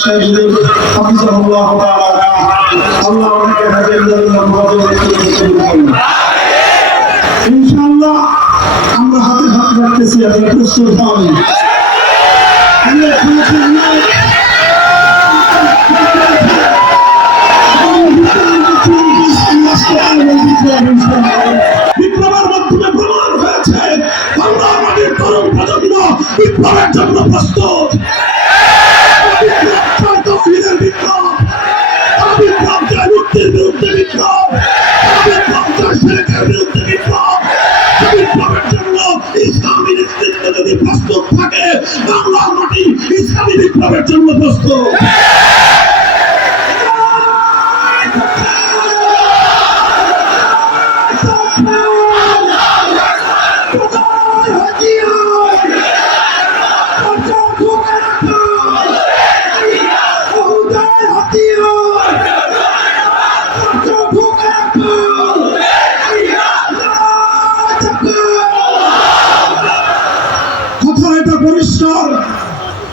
সাহেব হাফিজাহুল্লাহ তাআলা আল্লাহ ওনাকে হাফিজাহুল্লাহ ইনশাআল্লাহ আমরা হাতে হাত রাখতেছি আপনারা প্রস্তুত হন বিপ্লবের মাধ্যমে প্রমাণ হয়েছে বাংলা আমাদের তরুণ প্রজন্ম বিপ্লবের জন্য প্রস্তুত বিপ্লবের জন্য ইসলামী নেতৃত্ব যদি প্রস্তুত থাকে বাংলা মাটি ইসলামী বিপ্লবের জন্য প্রস্তুত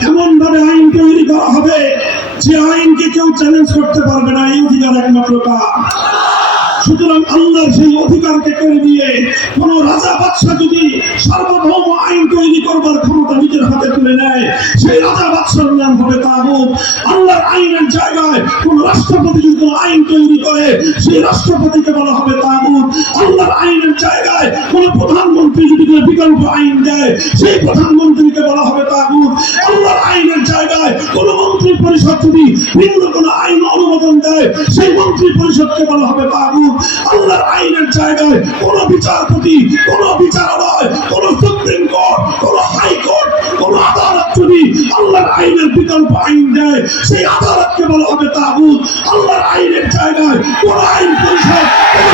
এমন ভাবে আইন তৈরি করা হবে যে আইনকে কেউ চ্যালেঞ্জ করতে পারবে না এই অধিকার একমাত্র কার সুতরাং আল্লাহর সেই অধিকারকে কেড়ে দিয়ে কোন রাজা বাদশা যদি সার্বভৌম আইন তৈরি করবার ক্ষমতা নিজের হাতে তুলে নেয় সেই রাজা বাদশার নাম হবে তাগুত আল্লাহর আইনের জায়গায় কোন রাষ্ট্রপতি যদি কোন আইন তৈরি করে সেই রাষ্ট্রপতিকে বলা হবে তাগুত আল্লাহর আইনের জায়গায় কোন প্রধানমন্ত্রী যদি কোন বিকল্প আইন দেয় সেই প্রধানমন্ত্রীকে বলা হবে তাগুত আল্লাহর আইনের জায়গায় কোন মন্ত্রী পরিষদ যদি ভিন্ন কোন আইন অনুমোদন দেয় সেই মন্ত্রী পরিষদকে বলা হবে তাগুত আল্লাহর আইনের জায়গায় কোন বিচারপতি কোন বিচারালয় কোন সুপ্রিম কোর্ট কোন হাইকোর্ট কোন আদালত যদি আল্লাহর আইনের বিকল্প আইন দেয় সেই আদালতকে বলা হবে তাগুত আল্লাহর আইনের জায়গায় কোন আইন পরিষদ কোন